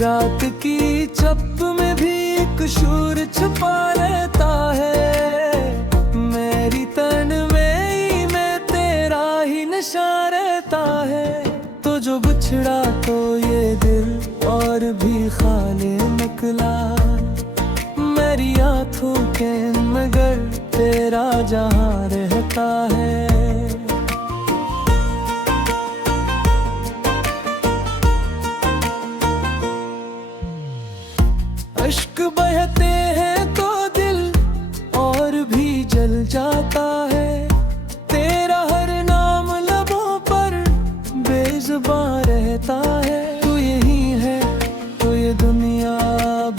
रात की चप में भी एक शूर छुपा रहता है। मेरी तन्हाई में तेरा ही नशा रहता है। तो जो बिछड़ा तो ये दिल और भी खाली निकला। मेरी आँखों के मगर तेरा जहाँ रहता है। अश्क बहते हैं तो दिल और भी जल जाता है। तेरा हर नाम लबों पर बेजुबान रहता है। तू यही है तो ये दुनिया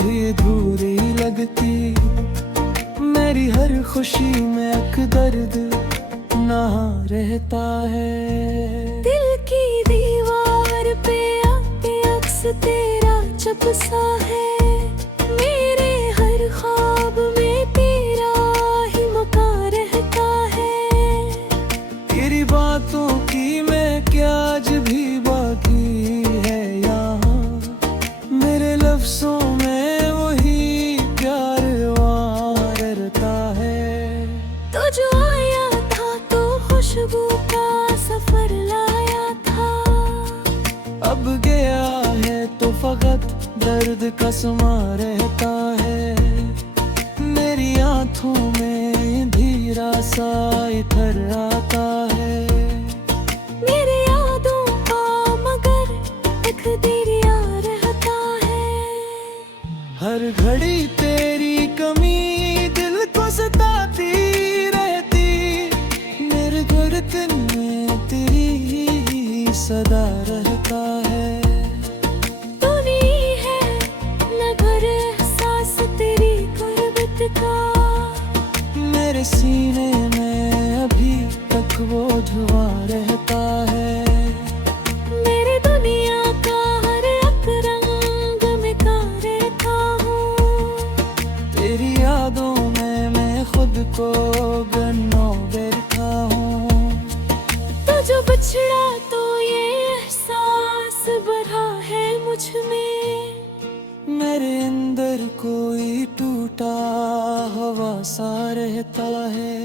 भी अधूरी लगती। मेरी हर खुशी में एक दर्द नहा रहता है। दिल की दीवार पे आके अक्स तेरा चपसा है। मेरे हर ख्वाब में तेरा ही मौका रहता है। तेरी बातों की मैं क्या आज भी बाकी है यहाँ। मेरे लफ्जों में वही प्यार रहता है। तो जो आया था तो खुशबू का सफर लाया था। अब गया है तो फकत दर्द का समा रहता है। मेरी आँखों में धीरा सा इधर आता है। मेरे यादों का मगर एक दरिया रहता है। हर घड़ी तेरी कमी दिल को सताती रहती। मेरे धड़कन में तेरी ही सदा रहता है। मेरे सीने में अभी तक वो धुआं रहता है। मेरे दुनिया का हर एक रंग में का रहता हूँ। तेरी यादों में मैं खुद को गन्नों बैठा हूँ। तो जो बिछड़ा तो ये एहसास बढ़ा है मुझ में। मेरे अंदर कोई टूटा हवा सा रहता है।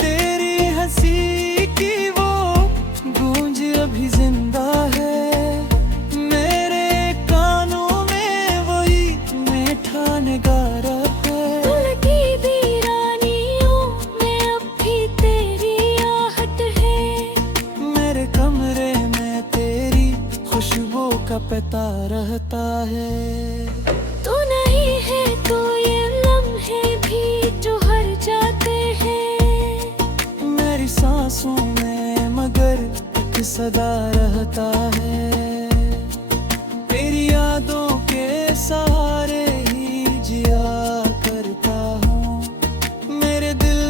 तेरी हंसी की वो गूंज अभी जिंदा है। मेरे कानों में वही मीठा नगारा है। दिल की वीरानियों में अब भी तेरी आहट है। मेरे कमरे में तेरी खुशबू का पता रहता है। तू नहीं है तो ये लम्हे भी जो हर जाते हैं। मेरी सांसों में मगर एक सदा रहता है। तेरी यादों के सहारे ही जिया करता हूँ। मेरे दिल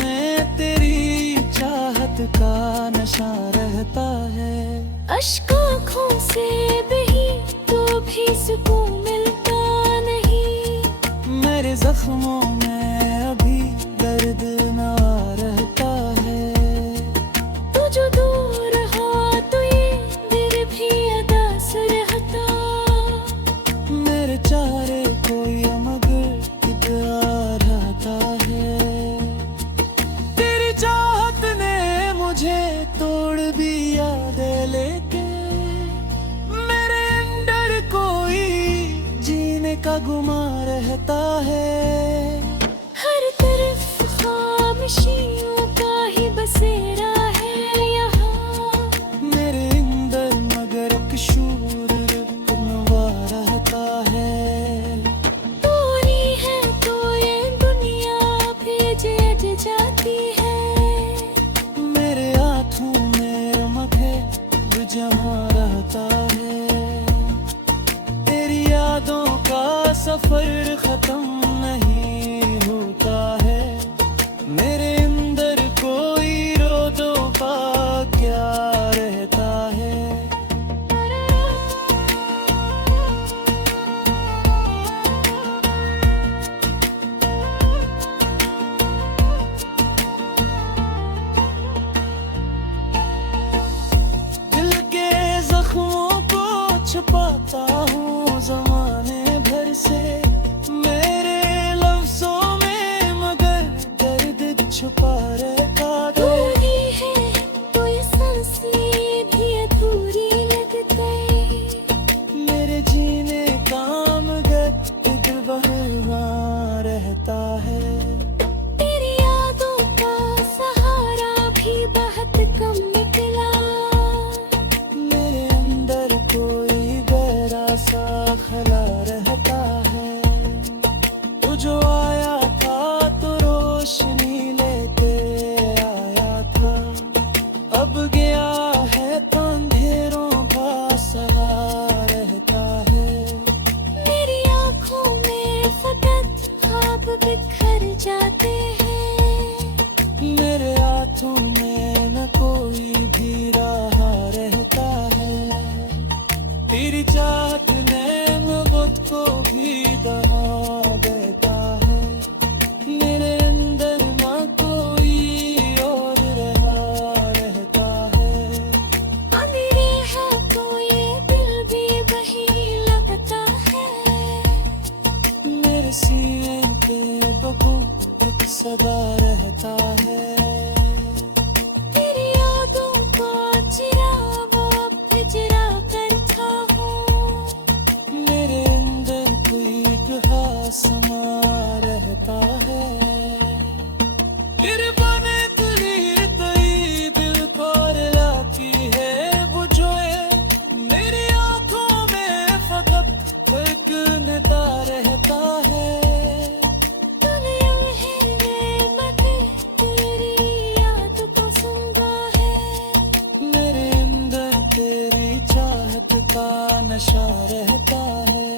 में तेरी चाहत का नशा रहता है। अश्क आँखों से बही तो भी सुकून मिलता नहीं। मेरे जख्मों में अभी दर्द ना रहता है। तू जो दूर हो तो ये दिल भी अदास रहता। मेरे चारे कोई मगर इधर रहता है। तेरी चाहत ने मुझे तोड़ दिया दे लेके। मेरे अंदर कोई जीने का गुमा रहता है। हर तरफ खामोशियों का ही बसेरा है यहाँ। मेरे अंदर मगर एक शूर नवा रहता है। तू नहीं है तो ये दुनिया भी जज जाती है। मेरे हाथों में मखे जहाँ रहता है। तेरी यादों का सफर खत्म नहीं होता है। मेरे अंदर कोई रोदो पा क्या रहता है। सीने पे बबू एक सदा रहता है। तेरी यादों का चिराग पिजरा कर था हूँ। मेरे अंदर कोई कहा समा रहता है। फिर बने तेरी तई दिल को लाती है वो जो मेरी आंखों में फकत एक नेता रहता है। दुनिया में मैं तेरी याद को सुनता है। मेरे अंदर तेरी चाहत का नशा रहता है।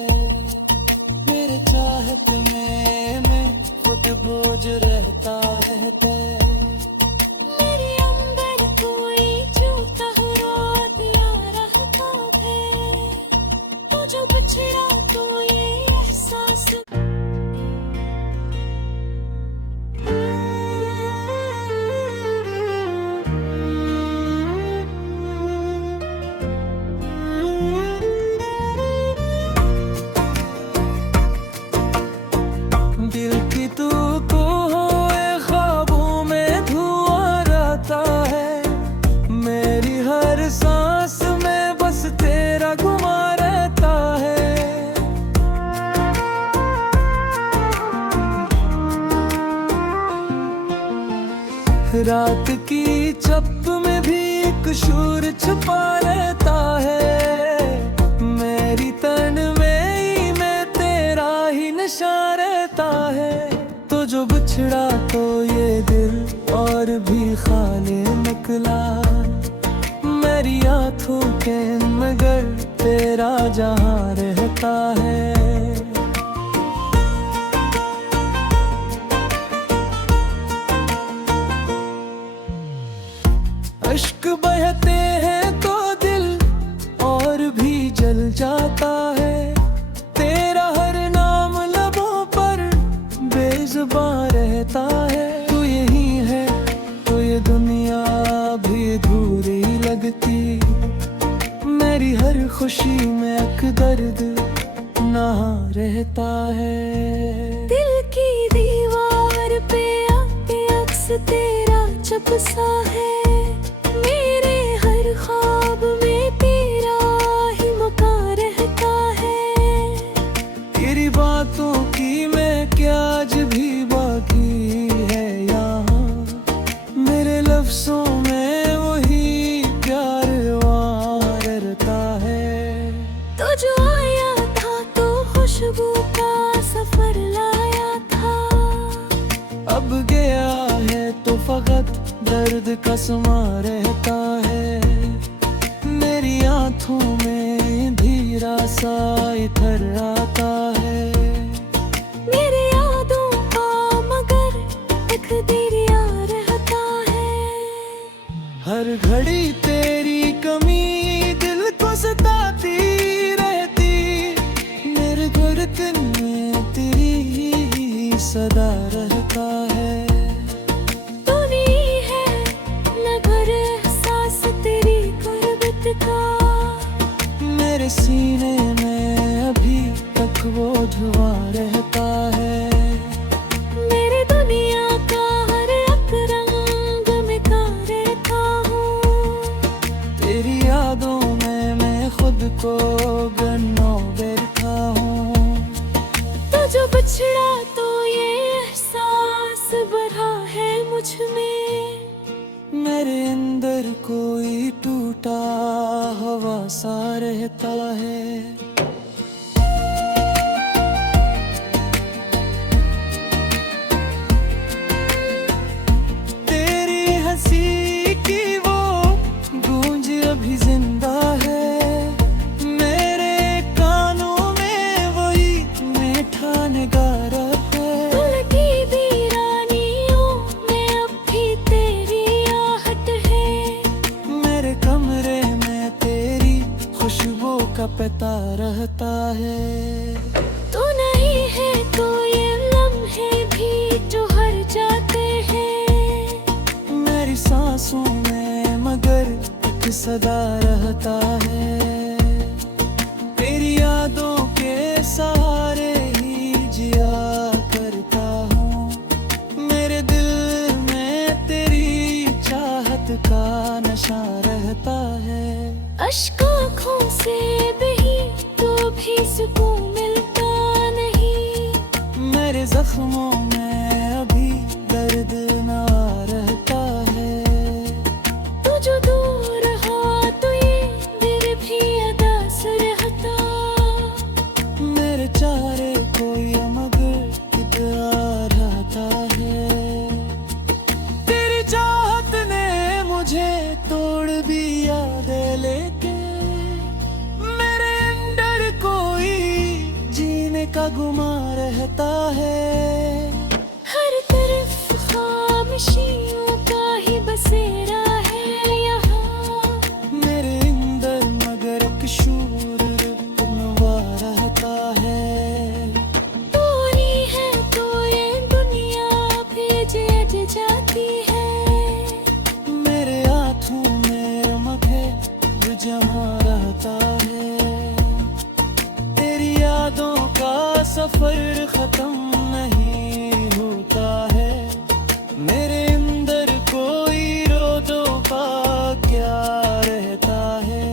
मेरे चाहत में मैं खुद बोझ रहता है। मेरे अंदर कोई झूठा रात यारा है। वो जो बिछड़ा तो ये एहसास दिल की तू को होए ख्वाबों में धुआं रहता है। मेरी हर सांस में बस तेरा घुमा रहता है। रात की चप में भी एक शूर छुपा रहता है। मेरी तन में तेरा ही नशा रहता है। तो जो बिछड़ा तो ये दिल और भी खाने निकला। मेरी आंखों के मगर तेरा जहां रहता है। अश्क बहते हैं तो दिल और भी जल जाता है। तेरा हर नाम लबों पर बेजुबान रहता है। तू यही है तो ये दुनिया भी अधूरी लगती। मेरी हर खुशी में एक दर्द नहा रहता है। दिल की दीवार पे आके अक्स तेरा चपसा है। मेरे हर ख्वाब में तेरा ही मकान रहता है। तेरी बातों की मैं क्या आज भी बाकी है यहाँ। मेरे लफ्जों में वही प्यार वारता है। तो जो आया था तो खुशबू का सफर लाया था। अब गया है तो फकत दर्द का समा रहता है। मेरी आंखों में धीरा सा इधर आता है। मेरे यादों का मगर एक दरिया रहता है। हर घड़ी तेरी कमी दिल को सताती रहती। मेरे धड़कन में तेरी ही सदा रहता है। मेरे सीने में अभी तक वो धुआं रहता है। मेरे दुनिया का हर एक रंग में रहता हूँ। तेरी यादों में मैं खुद को गन्नों बैठा हूँ। तो जो बिछड़ा तो ये एहसास बढ़ा है मुझ में। मेरे अंदर कोई टूटा हवा सा रहता है। तेरी हंसी की वो गूंज अभी जिंदा है। मेरे कानों में वही मीठा नगारा है। दिल की वीरानियों में अब भी तेरी आहट है। मेरे कमरे में तेरी खुशबू का पता रहता है। तू नहीं है तो ये लम्हे भी जो हर जाते हैं। मेरी सांसों में मगर एक सदा रहता है। तेरी यादों के सहारे ही जिया जख्मों में अभी दर्द ना रहता है। तू जो दूर हो तो ये दिल भी अदास रहता। मेरे चारे कोई मगर कितना रहता है। तेरी चाहत ने मुझे तोड़ दिया दे, लेके मेरे अंदर कोई जीने का गुमा रहता है। हर तरफ खामोशियों का ही बसेरा है यहाँ। मेरे अंदर मगर एक शूर नवा रहता है। तू नहीं है तो ये दुनिया भेज जाती है। मेरे हाथों में मगे जहाँ रहता है। तेरी यादों का सफर खत्म नहीं होता है। मेरे अंदर कोई रोदो का क्या रहता है।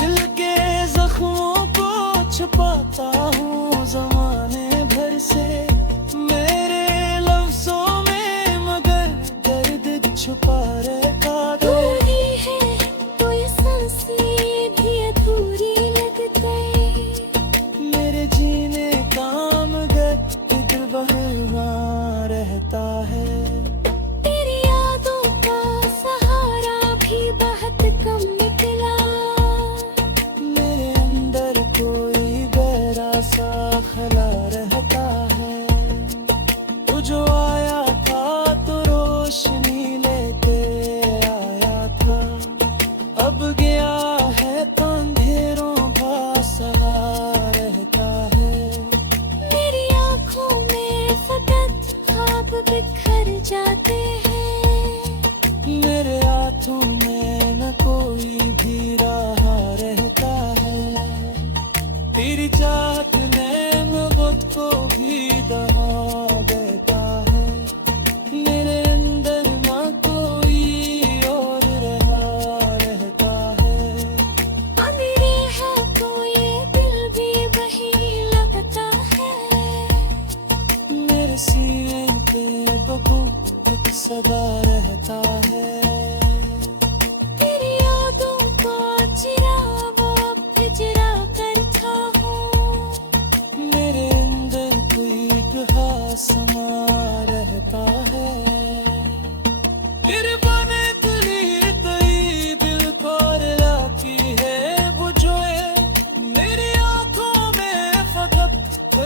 दिल के जख्मों को छुपाता हूँ जमाने भर से। मेरे लफ्जों में मगर दर्द छुपा रहता तू है। नहीं है तो ये सांसें भी अधूरी लगती। मेरे जीने का मगर दिल बहलवा रहता है। तेरी यादों का सहारा भी बहुत कम निकला। मेरे अंदर कोई गहरा सा खला रहता है। तू जो आया था तो रोशनी लेते आया था। अब गया है तो अंधेरों का सहा रहता है। मेरी आँखों में फकत ख्वाब बिखर जाते हैं। मेरे हाथों में न कोई भी रहा रहता है। तेरी चाहत ने खुद को भी दबा देता है। मेरे अंदर न कोई और रहा रहता है। अंधेरे है तो ये दिल भी वही लगता है। मेरे सीने पे बहुत एक सदा रहता है। तेरी यादों का चिराग अब पिजरा कर था हूँ। मेरे अंदर कोई दुहा समा रहता है। फिर बने दिली तई दिल को लाती है वो जो है। मेरी आंखों में फकत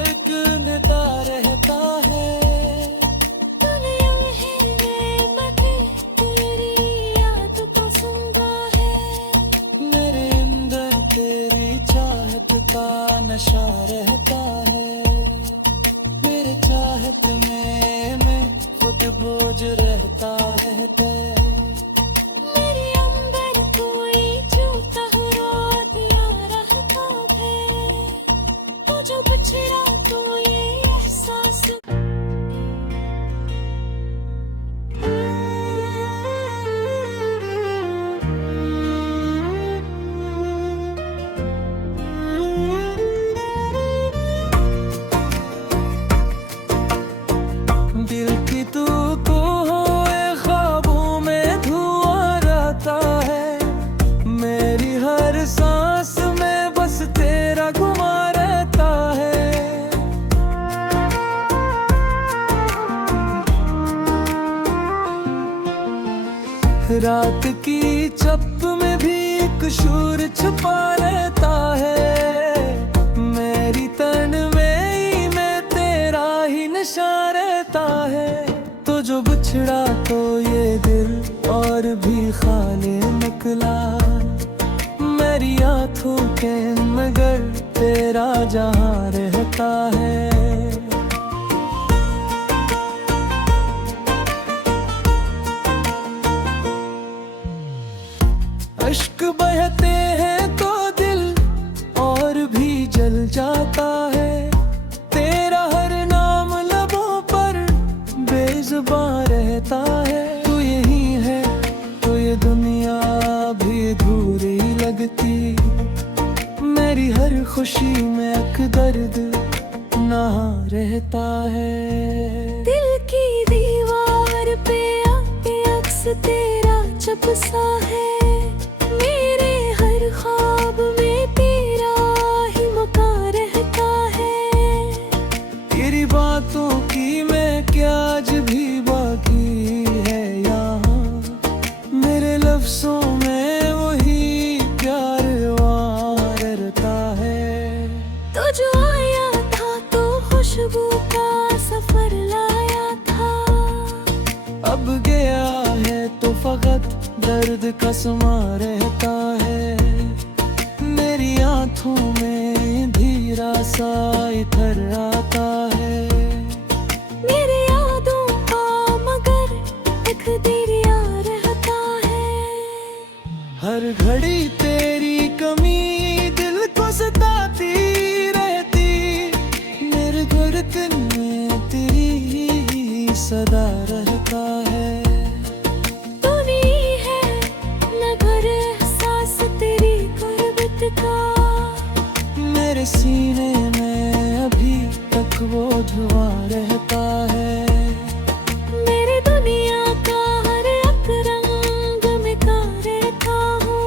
एक नेता रहता है। दुनिया है मगर तेरी याद को सुनता है। मेरे अंदर तेरी चाहत का नशा रहता है। मेरे चाहत में मैं खुद बोझ रहता है। मेरे अंदर कोई झूठा रात यार रहता है। तू जो बिछड़ा तो ये एहसास। दिल की तू को होए ख्वाबों में धुआं रहता है। मेरी हर सांस में बस तेरा घुमा रहता है। रात की चप में भी एक शूर छुपा रहता है। मेरी तन में ही मैं तेरा ही नशा रहता है। तो जो बिछड़ा तो ये दिल और भी खाने निकला। मेरी आंखों के मगर तेरा जहाँ रहता है। अश्क बहते हैं तो दिल और भी जल जाता है। तेरा हर नाम लबों पर सा है, मेरे हर ख्वाब में तेरा ही मौका रहता है। तेरी बातों की मैं क्या आज भी बाकी है यहाँ, मेरे लफ्जों में वही प्यार वारता है। तो जो आया था तो खुशबू का सफर लाया था, अब गया है तो फकत दर्द का समा रहता है। मेरी आंखों में धीरा सा इतर आता है, मेरी यादों का मगर एक दरिया रहता है। हर घड़ी तेरी कमी दिल को सताती रहती, मेरे धड़कन में तेरी ही सदा रहता है। तू नहीं है न घर एहसास तेरी गुर्बत का, मेरे सीने में अभी तक वो धुआं रहता है। मेरे दुनिया का हर एक रंग में का रहता हूँ।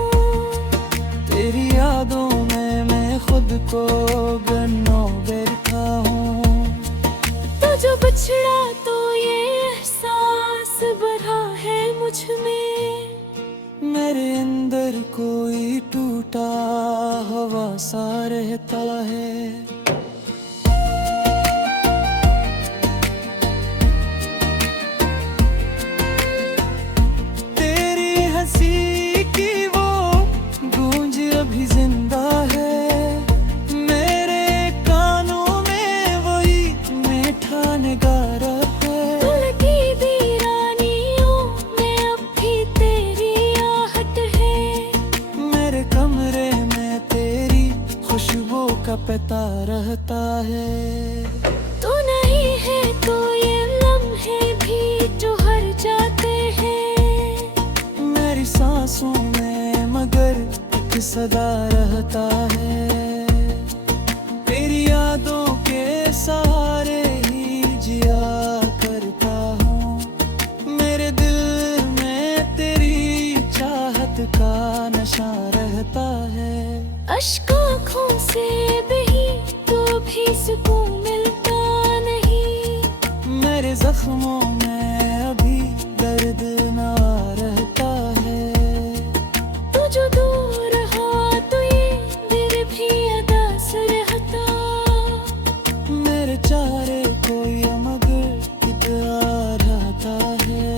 तेरी यादों में मैं खुद को गन्नों बैठा हूँ। तो जो बिछड़ा तो ये एहसास भरा है मुझ में, मेरे अंदर कोई टूटा हवा सा रहता है। तेरी हंसी की वो गूंज अभी जिंदा है, मेरे कानों में वही मीठा नगारा है। उलटी वीरानियों में अब भी तेरी आहट है, मेरे कमरे में तेरी खुशबू का पता रहता है। तू नहीं है तो ये लम्हे भी जो हर जाते हैं। मेरी सांसों में मगर एक सदा रहता है, तेरी यादों के सहारे ही जिया करता हूँ। मेरे दिल में तेरी चाहत का नशा रहता है। अश्क आँखों से बही तो भी सुकून मिलता नहीं, मेरे जख्मों में अभी दर्द ना रहता है। तू जो दूर हो तो ये दिल भी अदास रहता। मेरे चारे कोई मगर इतना रहता है।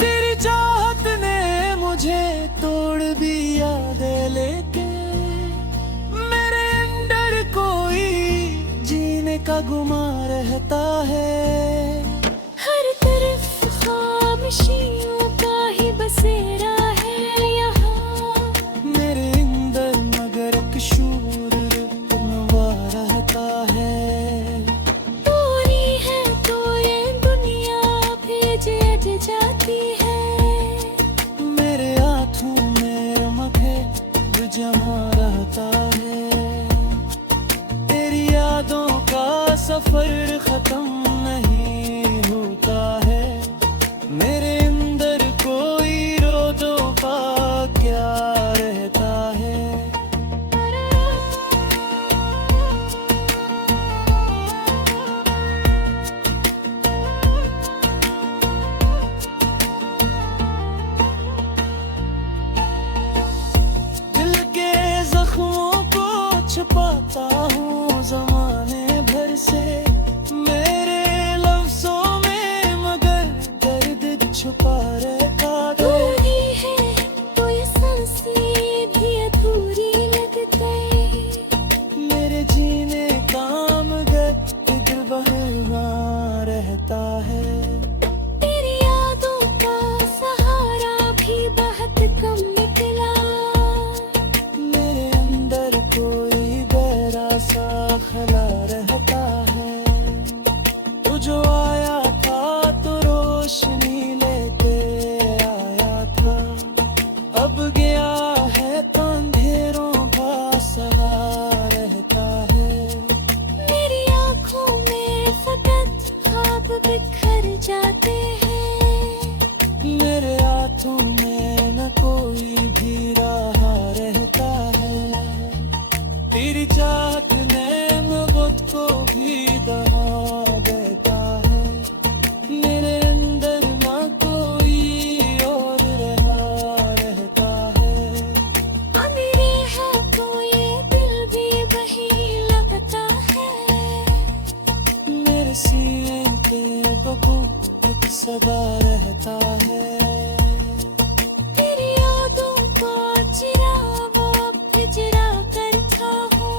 तेरी चाहत ने मुझे तोड़ दिया दे, लेके मेरे अंदर कोई जीने का गुमा रहता है। हर तरफ खामोशियों का ही बसेरा है यहाँ, मेरे अंदर मगर एक शूर नवा रहता है। तू नहीं है तो ये दुनिया भेज जाती है। मेरे हाथों में रमक है जो जहाँ रहता है। तेरी यादों का सफर खत्म नहीं होता है, मेरे अंदर कोई रोदो का क्या रहता है। दिल के जख्मों को छुपाता हूँ जमाने भर से, मेरे लफ्जों में मगर दर्द छुपा रहता तू है। नहीं है तो ये सांसें भी अधूरी लगते, मेरे जीने का मगर दिल बहलवा रहता है। तेरी यादों का सहारा भी बहुत कम निकला, मेरे अंदर कोई गहरा सा खला रहता है। तू जो आया था तो रोशनी लेते आया था, अब गया है तो अंधेरों का सहारा रहता है। मेरी आँखों में फकत ख्वाब बिखर जाते हैं। मेरे हाथों सदा रहता है। तेरी यादों का चिराग पिजरा करता हूँ,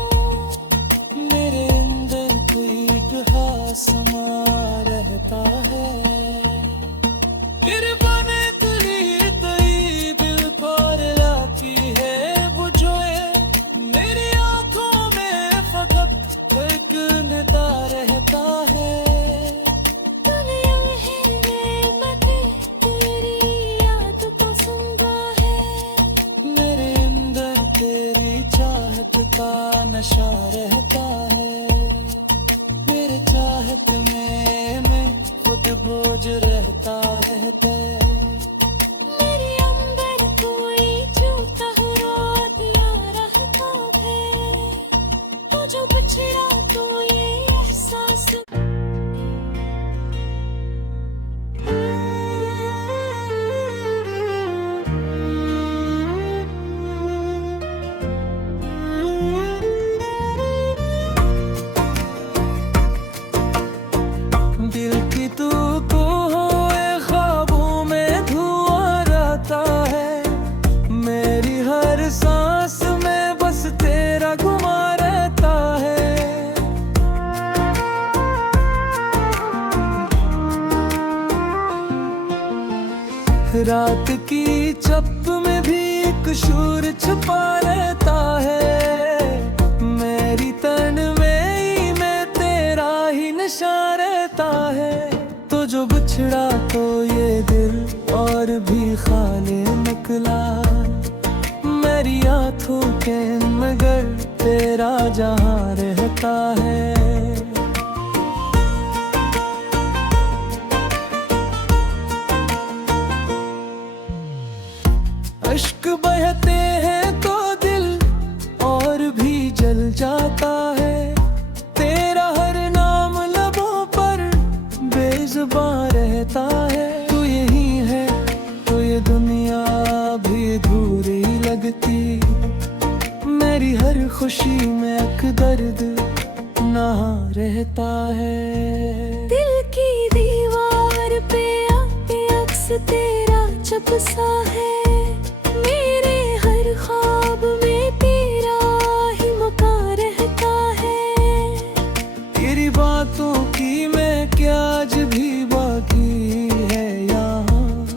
मेरे अंदर कोई इतिहास समा रहता है। फिर बने तुली तई दिल पर लाती है वो जो है, मेरी आंखों में फकत एक नेता रहता है। दुनिया में बते तेरी याद को सुनता है, मेरे अंदर तेरी चाहत का नशा रहता है। मेरे चाहत में मैं खुद बोझ रहता है। मेरे अंदर कोई झूठा रोतिया रहता है, तो जो बिछड़ा तो ये एहसास। दिल की तू तो होए ख्वाबों में धुआं रहता है, मेरी हर सांस में बस तेरा घुमा रहता है। रात की चप में भी एक शूर छुपा रहता है, मेरी तन में तेरा ही नशा रहता है। तो जो बिछड़ा तो ये दिल और भी खाने निकला, मेरी आंखों के मगर तेरा जहां रहता है। अश्क बहते हैं तो दिल और भी जल जाता है, तेरा हर नाम लबों पर बेजुबान रहता है। तू यही है तो ये दुनिया भी अधूरी लगती, मेरी हर खुशी में एक दर्द नहा रहता है। दिल की दीवार पे आके अक्स तेरा चपसा है, मेरे हर ख्वाब में तेरा ही मकान रहता है। तेरी बातों की मैं क्या आज भी बाकी है यहाँ,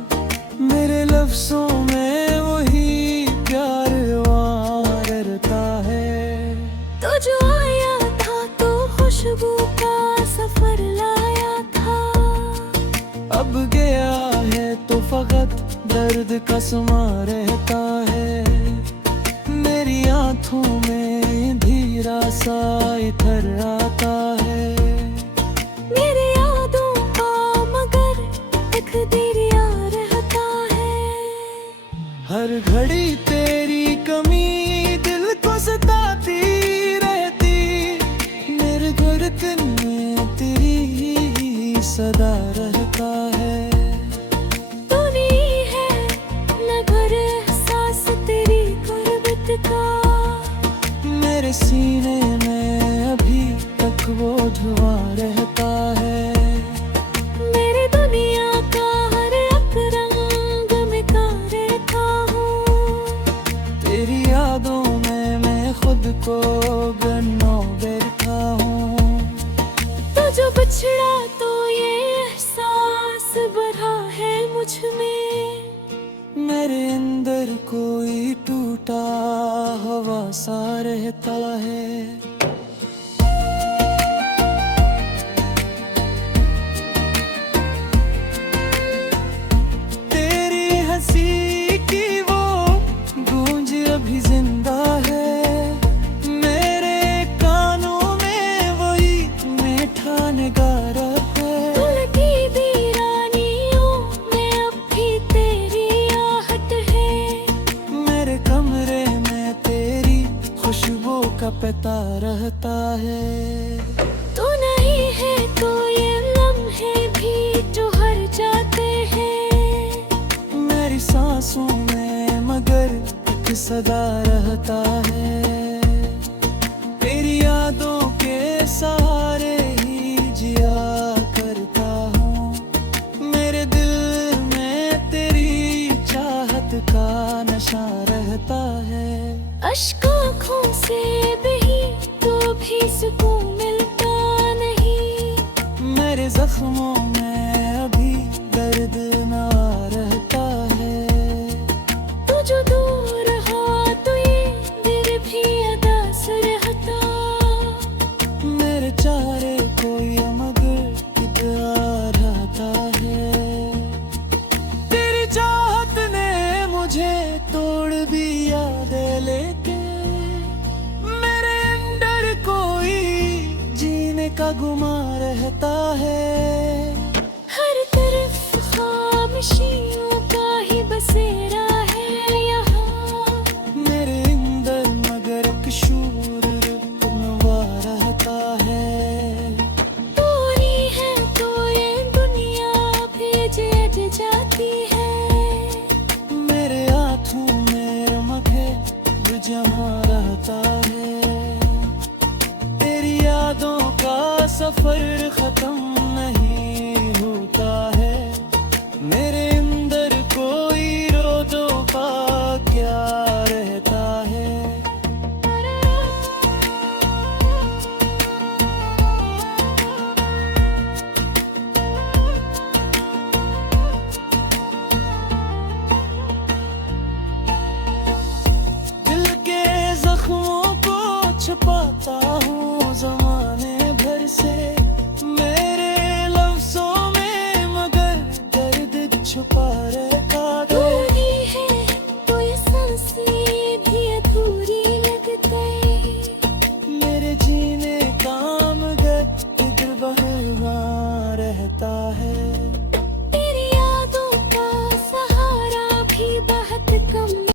मेरे लफ्जों में वही प्यार वारता है। तो जो आया था तो खुशबू का सफर लाया था, अब गया है तो फकत दर्द का समा रहता है। मेरी आंखों में धीरा सा इधर आता है, मेरे यादों का मगर एक दरिया रहता है। हर घड़ी तेरी कमी दिल को सताती रहती, मेरे धड़कन में तेरी ही सदा रहता है। तू नहीं है न घर एहसास तेरी गुर्बत का, मेरे सीने में अभी तक वो धुआं रहता है। मेरे दुनिया का हर एक रंग में का रहता हूँ, तेरी यादों में मैं खुद को गन्नो बैठा हूँ। तो जो बिछड़ा तो ये एहसास बढ़ा है मुझ में, मेरे अंदर कोई टूटा हवा सा रहता है। तेरी हंसी की वो गूंज अभी जिंदा है, मेरे कानों में वही मीठा नगारा है। दिल की वीरानियों में अब भी तेरी आहट है, मेरे कमरे में तेरी खुशबू का पता रहता है। तू नहीं है तो ये लम्हे भी जो हर जाते हैं, मेरी सांसों में मगर एक सदा रहता है। तेरी यादों के सहारे ही जिया करता हूँ, मेरे जख्मों में अभी दर्द ना